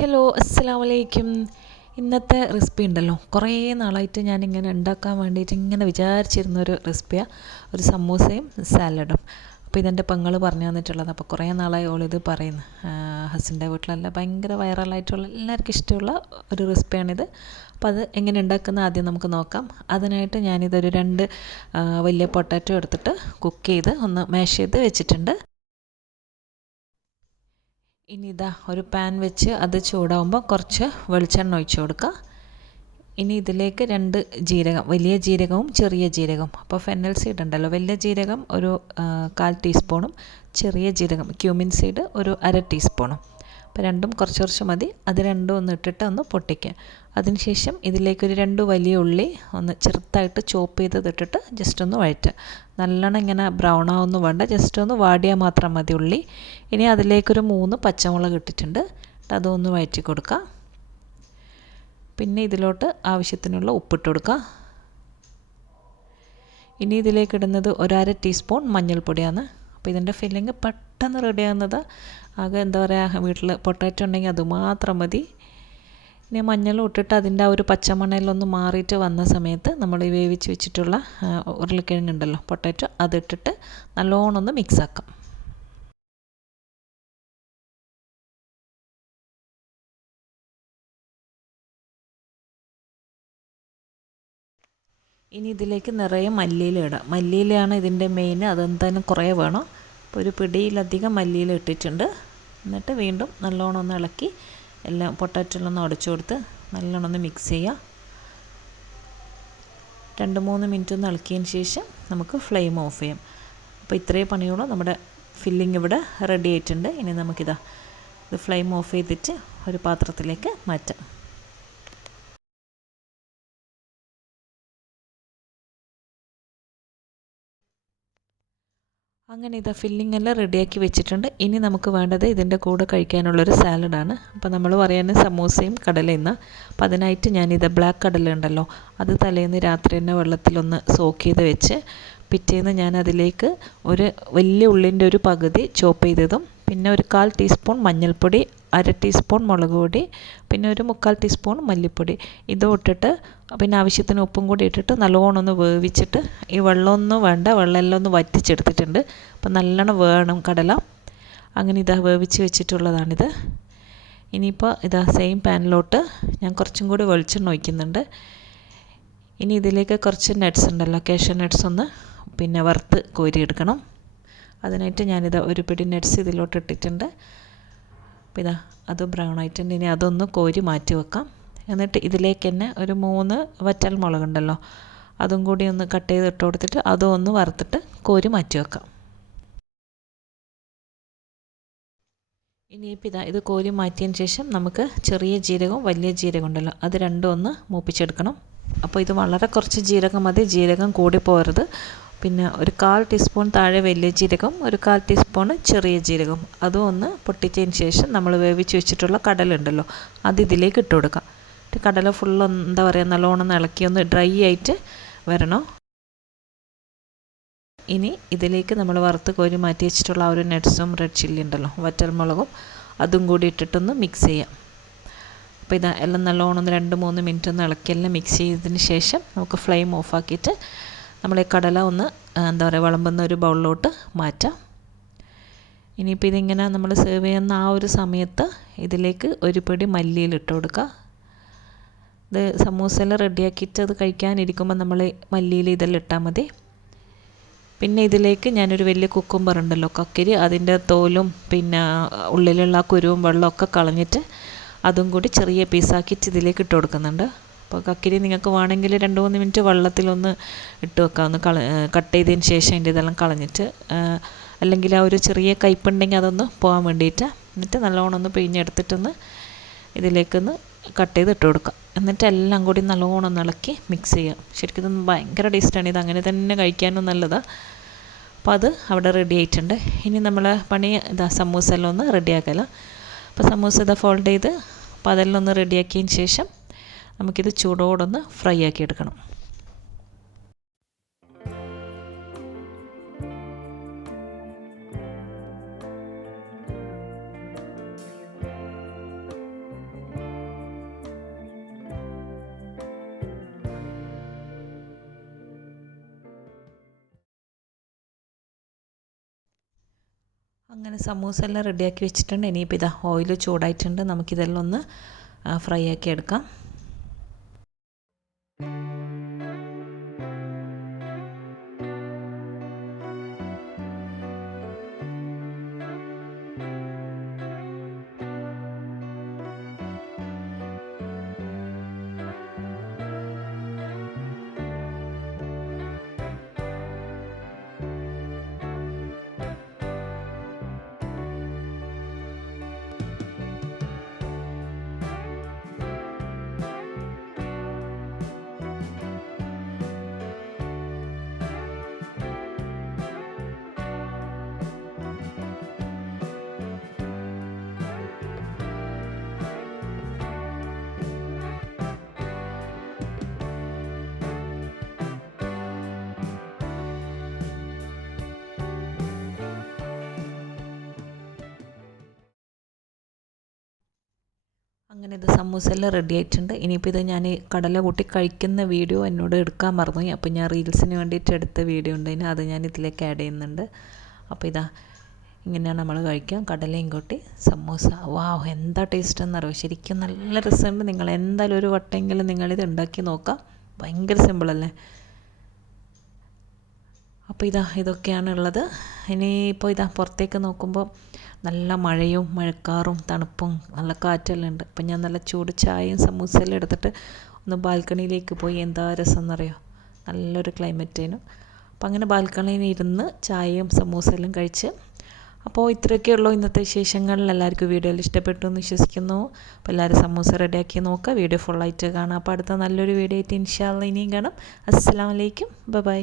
Hello അസ്സലാമു അലൈക്കും. ഇന്നത്തെ റെസിപ്പി ഉണ്ടല്ലോ, കുറേ നാളായിട്ട് ഞാനിങ്ങനെ ഉണ്ടാക്കാൻ വേണ്ടിയിട്ട് ഇങ്ങനെ വിചാരിച്ചിരുന്നൊരു റെസിപ്പിയാണ്. ഒരു സമൂസയും സാലഡും. അപ്പോൾ ഇതെൻ്റെ പെങ്ങൾ പറഞ്ഞു തന്നിട്ടുള്ളത്. അപ്പോൾ കുറേ നാളായി ഓളിത് പറയുന്നു. ഹസ്സിൻ്റെ വീട്ടിലെല്ലാം ഭയങ്കര വൈറലായിട്ടുള്ള എല്ലാവർക്കും ഇഷ്ടമുള്ള ഒരു റെസിപ്പിയാണിത്. അപ്പോൾ അത് എങ്ങനെ ഉണ്ടാക്കുന്ന ആദ്യം നമുക്ക് നോക്കാം. അതിനായിട്ട് ഞാനിതൊരു 2 വലിയ പൊട്ടാറ്റോ എടുത്തിട്ട് കുക്ക് ചെയ്ത് ഒന്ന് മാഷ് ചെയ്ത് വെച്ചിട്ടുണ്ട്. ഇനി ഇതാ ഒരു പാൻ വെച്ച് അത് ചൂടാവുമ്പോൾ കുറച്ച് വെളിച്ചെണ്ണ ഒഴിച്ച് കൊടുക്കുക. ഇനി ഇതിലേക്ക് 2 ജീരകം, വലിയ ജീരകവും ചെറിയ ജീരകവും. അപ്പോൾ ഫെന്നൽ സീഡ് ഉണ്ടല്ലോ, വലിയ ജീരകം ഒരു 1/4 ടീസ്പൂണും ചെറിയ ജീരകം ക്യൂമിൻ സീഡ് ഒരു 1/2 ടീസ്പൂണും. അപ്പോൾ രണ്ടും കുറച്ച് മതി. അത് രണ്ടും ഒന്ന് ഇട്ടിട്ട് ഒന്ന് പൊട്ടിക്കുക. അതിനുശേഷം ഇതിലേക്കൊരു 2 വലിയ ഉള്ളി ഒന്ന് ചെറുതായിട്ട് ചോപ്പ് ചെയ്തതിട്ടിട്ട് ജസ്റ്റ് ഒന്ന് വഴറ്റുക. നല്ലോണം ഇങ്ങനെ ബ്രൗൺ ആവുന്നു വേണ്ട, ജസ്റ്റ് ഒന്ന് വാടിയാൽ മാത്രം മതി ഉള്ളി. ഇനി അതിലേക്കൊരു 3 പച്ചമുളക് ഇട്ടിട്ടുണ്ട്. അതൊന്ന് വഴറ്റി കൊടുക്കുക. പിന്നെ ഇതിലോട്ട് ആവശ്യത്തിനുള്ള ഉപ്പിട്ട് കൊടുക്കുക. ഇനി ഇതിലേക്ക് ഇടുന്നത് ഒരു 1/2 ടീസ്പൂൺ മഞ്ഞൾപ്പൊടിയാണ്. അപ്പോൾ ഇതിൻ്റെ ഫില്ലിങ് പെട്ടെന്ന് റെഡിയാകുന്നത്. ആകെ എന്താ പറയുക, വീട്ടിൽ പൊട്ടാറ്റോ ഉണ്ടെങ്കിൽ അതുമാത്രം മതി. ഇനി മഞ്ഞളും ഇട്ടിട്ട് അതിൻ്റെ ആ ഒരു പച്ചമണയിലൊന്ന് മാറിയിട്ട് വന്ന സമയത്ത് നമ്മൾ ഈ വേവിച്ച് വെച്ചിട്ടുള്ള ഉരുളക്കിഴങ്ങുണ്ടല്ലോ, പൊട്ടാറ്റോ, അതിട്ടിട്ട് നല്ലോണം ഒന്ന് മിക്സ് ആക്കാം. ഇനി ഇതിലേക്ക് നിറയെ മല്ലിയില ഇടാം. മല്ലിയിലയാണ് ഇതിൻ്റെ മെയിൻ, അതെന്തായാലും കുറേ വേണം. അപ്പോൾ ഒരു പിടിയിലധികം മല്ലിയില ഇട്ടിട്ടുണ്ട്. എന്നിട്ട് വീണ്ടും നല്ലോണം ഒന്ന് ഇളക്കി എല്ലാം പൊട്ടാറ്റോയിലൊന്ന് ഉടച്ചു കൊടുത്ത് നല്ലോണം ഒന്ന് മിക്സ് ചെയ്യുക. 2-3 മിനിറ്റ് ഒന്ന് ഇളക്കിയതിന് ശേഷം നമുക്ക് ഫ്ലെയിം ഓഫ് ചെയ്യാം. അപ്പോൾ ഇത്രയും പണിയുള്ളൂ. നമ്മുടെ ഫില്ലിംഗ് ഇവിടെ റെഡി ആയിട്ടുണ്ട്. ഇനി നമുക്കിതാ ഇത് ഫ്ലെയിം ഓഫ് ചെയ്തിട്ട് ഒരു പാത്രത്തിലേക്ക് മാറ്റാം. അങ്ങനെ ഇതാ ഫില്ലിംഗ് എല്ലാം റെഡിയാക്കി വെച്ചിട്ടുണ്ട്. ഇനി നമുക്ക് വേണ്ടത് ഇതിൻ്റെ കൂടെ കഴിക്കാനുള്ളൊരു സാലഡാണ്. അപ്പോൾ നമ്മൾ പറയാൻ സമൂസയും കടലയെന്ന്. അപ്പോൾ അതിനായിട്ട് ഞാനിത് ബ്ലാക്ക് കടല ഉണ്ടല്ലോ, അത് തലേന്ന് രാത്രി തന്നെ വെള്ളത്തിലൊന്ന് സോക്ക് ചെയ്ത് വെച്ച് പിറ്റേന്ന് ഞാൻ അതിലേക്ക് ഒരു വലിയ ഉള്ളിൻ്റെ ഒരു പകുതി ചോപ്പ് ചെയ്തതും പിന്നെ ഒരു 1/4 ടീസ്പൂൺ മഞ്ഞൾപ്പൊടി, 1/2 ടീസ്പൂൺ മുളക് പൊടി, പിന്നെ ഒരു 3/4 ടീസ്പൂൺ മല്ലിപ്പൊടി ഇതും ഇട്ടിട്ട് പിന്നെ ആവശ്യത്തിന് ഉപ്പും കൂടി ഇട്ടിട്ട് നല്ലോണം ഒന്ന് വേവിച്ചിട്ട്, ഈ വെള്ളമൊന്നും വേണ്ട, വെള്ളമെല്ലാം ഒന്ന് വറ്റിച്ചെടുത്തിട്ടുണ്ട്. അപ്പം നല്ലോണം വേണം കടല. അങ്ങനെ ഇതാ വേവിച്ച് വെച്ചിട്ടുള്ളതാണിത്. ഇനിയിപ്പോൾ ഇതാ സെയിം പാനിലോട്ട് ഞാൻ കുറച്ചും കൂടി വെളിച്ചെണ്ണ ഒഴിക്കുന്നുണ്ട്. ഇനി ഇതിലേക്ക് കുറച്ച് നട്ട്സ് ഉണ്ടല്ലോ, കാഷ്യൂ നട്ട്സ് ഒന്ന് പിന്നെ വറുത്ത് കോരിയെടുക്കണം. അതിനായിട്ട് ഞാനിതാ ഒരു പിടി നട്ട്സ് ഇതിലോട്ട് ഇട്ടിട്ടുണ്ട്. അപ്പോൾ ഇതാ അത് ബ്രൗൺ ആയിട്ടുണ്ട്. ഇനി അതൊന്ന് കോരി മാറ്റി വെക്കാം. എന്നിട്ട് ഇതിലേക്ക് തന്നെ ഒരു 3 വറ്റൽ മുളകുണ്ടല്ലോ, അതും കൂടി ഒന്ന് കട്ട് ചെയ്ത് ഇട്ട് കൊടുത്തിട്ട് അതും ഒന്ന് വറുത്തിട്ട് കോരി മാറ്റി വെക്കാം. ഇനിയിപ്പോൾ ഇതാ ഇത് കോരി മാറ്റിയതിന് ശേഷം നമുക്ക് ചെറിയ ജീരകവും വലിയ ജീരകം ഉണ്ടല്ലോ, അത് രണ്ടും ഒന്ന് മൂപ്പിച്ചെടുക്കണം. അപ്പോൾ ഇത് വളരെ കുറച്ച് ജീരകം മതി, ജീരകം കൂടി പോകരുത്. പിന്നെ ഒരു 1/4 ടീസ്പൂൺ താഴെ വലിയ ജീരകം, ഒരു 1/4 ടീസ്പൂൺ ചെറിയ ജീരകം, അതും ഒന്ന് പൊട്ടിച്ചതിന് ശേഷം നമ്മൾ വേവിച്ച് വെച്ചിട്ടുള്ള കടല ഉണ്ടല്ലോ, അത് ഇതിലേക്ക് ഇട്ട് കൊടുക്കാം. കടല ഫുള്ള് എന്താ പറയുക, നല്ലോണം ഇളക്കി ഒന്ന് ഡ്രൈ ആയിട്ട് വരണം. ഇനി ഇതിലേക്ക് നമ്മൾ വറുത്ത് കോരി മാറ്റി വെച്ചിട്ടുള്ള ആ ഒരു നട്ട്സും റെഡ് ചില്ലി ഉണ്ടല്ലോ, വറ്റൽമുളകും, അതും കൂടി ഇട്ടിട്ടൊന്ന് മിക്സ് ചെയ്യാം. അപ്പോൾ ഇതാ എല്ലാം നല്ലോണം ഒന്ന് 2-3 മിനിറ്റ് ഒന്ന് ഇളക്കിയെല്ലാം മിക്സ് ചെയ്തതിന് ശേഷം നമുക്ക് ഫ്ലെയിം ഓഫാക്കിയിട്ട് നമ്മൾ ഈ കടല ഒന്ന് എന്താ പറയുക വിളമ്പുന്ന ഒരു ബൗളിലോട്ട് മാറ്റാം. ഇനിയിപ്പോൾ ഇതിങ്ങനെ നമ്മൾ സെർവ് ചെയ്യുന്ന ആ ഒരു സമയത്ത് ഇതിലേക്ക് ഒരു പിടി മല്ലിയില ഇട്ട് കൊടുക്കുക. ഇത് സമൂസയെല്ലാം റെഡിയാക്കിയിട്ട് അത് കഴിക്കാനിരിക്കുമ്പോൾ നമ്മൾ മല്ലിയില ഇതെല്ലാം ഇട്ടാൽ മതി. പിന്നെ ഇതിലേക്ക് ഞാനൊരു വലിയ കുക്കുംബർ ഉണ്ടല്ലോ, കക്കിരി, അതിൻ്റെ തോലും പിന്നെ ഉള്ളിലുള്ള ആ കുരുവും വെള്ളമൊക്കെ കളഞ്ഞിട്ട് അതും കൂടി ചെറിയ പീസാക്കിയിട്ട് ഇതിലേക്ക് ഇട്ട് കൊടുക്കുന്നുണ്ട്. അപ്പോൾ കക്കിരി നിങ്ങൾക്ക് വേണമെങ്കിൽ 2-3 മിനിറ്റ് വെള്ളത്തിലൊന്ന് ഇട്ട് വെക്കാം, ഒന്ന് കട്ട് ചെയ്തതിന് ശേഷം അതിൻ്റെ ഇതെല്ലാം കളഞ്ഞിട്ട്, അല്ലെങ്കിൽ ആ ഒരു ചെറിയ കയ്പുണ്ടെങ്കിൽ അതൊന്ന് പോകാൻ വേണ്ടിയിട്ട്. എന്നിട്ട് നല്ലോണം ഒന്ന് പിഴിഞ്ഞെടുത്തിട്ടൊന്ന് ഇതിലേക്കൊന്ന് കട്ട് ചെയ്ത് ഇട്ട് കൊടുക്കാം. എന്നിട്ട് എല്ലാം കൂടി നല്ലോണം ഒന്ന് ഇളക്കി മിക്സ് ചെയ്യാം. ശരിക്കും ഇതൊന്നും ഭയങ്കര ടേസ്റ്റാണ്, ഇത് അങ്ങനെ തന്നെ കഴിക്കാനും നല്ലതാണ്. അപ്പോൾ അത് അവിടെ റെഡി ആയിട്ടുണ്ട്. ഇനി നമ്മൾ പണി ഇതാ സമൂസ എല്ലാം ഒന്ന് റെഡിയാക്കല. അപ്പോൾ സമൂസ ഇതാ ഫോൾഡ് ചെയ്ത് അപ്പോൾ അതെല്ലാം ഒന്ന് റെഡിയാക്കിയതിന് ശേഷം നമുക്കിത് ചൂടോടൊന്ന് ഫ്രൈ ആക്കി എടുക്കണം. അങ്ങനെ സമൂസ എല്ലാം റെഡിയാക്കി വെച്ചിട്ടുണ്ട്. ഇനിയിപ്പോൾ ഇതാ ഓയിൽ ചൂടായിട്ടുണ്ട്, നമുക്കിതെല്ലാം ഒന്ന് ഫ്രൈ ആക്കി എടുക്കാം. അങ്ങനെ ഇത് സമൂസ എല്ലാം റെഡി ആയിട്ടുണ്ട്. ഇനിയിപ്പോൾ ഇത് ഞാൻ കടല കൂട്ടി കഴിക്കുന്ന വീഡിയോ എന്നോട് എടുക്കാൻ മറന്നുപോയി. അപ്പോൾ ഞാൻ റീൽസിന് വേണ്ടിയിട്ട് എടുത്ത വീഡിയോ ഉണ്ടായിരുന്നു, അത് ഞാൻ ഇതിലേക്ക് ആഡ് ചെയ്യുന്നുണ്ട്. അപ്പോൾ ഇതാ ഇങ്ങനെയാണ് നമ്മൾ കഴിക്കുക, കടലയും കൂട്ടി സമൂസ. വാവ്, എന്താ ടേസ്റ്റ് എന്നറിയോ, ശരിക്കും നല്ല രസമുണ്ട്. നിങ്ങൾ എന്തായാലും ഒരു വട്ടമെങ്കിലും നിങ്ങളിത് ഉണ്ടാക്കി നോക്കാം, ഭയങ്കര സിമ്പിളല്ലേ. അപ്പോൾ ഇതൊക്കെയാണ് ഉള്ളത്. ഇനിയിപ്പോൾ പുറത്തേക്ക് നോക്കുമ്പോൾ നല്ല മഴയും മഴക്കാറും തണുപ്പും നല്ല കാറ്റെല്ലാം ഉണ്ട്. അപ്പം ഞാൻ നല്ല ചൂട് ചായയും സമൂസയെല്ലാം എടുത്തിട്ട് ഒന്ന് ബാൽക്കണിയിലേക്ക് പോയി. എന്താ രസം എന്നറിയോ, നല്ലൊരു ക്ലൈമറ്റേനു. അപ്പം അങ്ങനെ ബാൽക്കണിയിൽ ഇരുന്ന് ചായയും സമൂസയെല്ലാം കഴിച്ച്. അപ്പോൾ ഇത്രയൊക്കെ ഉള്ളൂ ഇന്നത്തെ വിശേഷങ്ങൾ. എല്ലാവർക്കും വീഡിയോയിൽ ഇഷ്ടപ്പെട്ടു എന്ന് വിശ്വസിക്കുന്നു. അപ്പോൾ എല്ലാവരും സമൂസ റെഡിയാക്കി നോക്കുക, വീഡിയോ ഫുള്ളായിട്ട് കാണാം. അപ്പോൾ അടുത്ത നല്ലൊരു വീഡിയോ ആയിട്ട് ഇൻഷാ അല്ലാഹ് ഇനിയും കാണാം. അസ്സലാമു അലൈക്കും, ബൈ.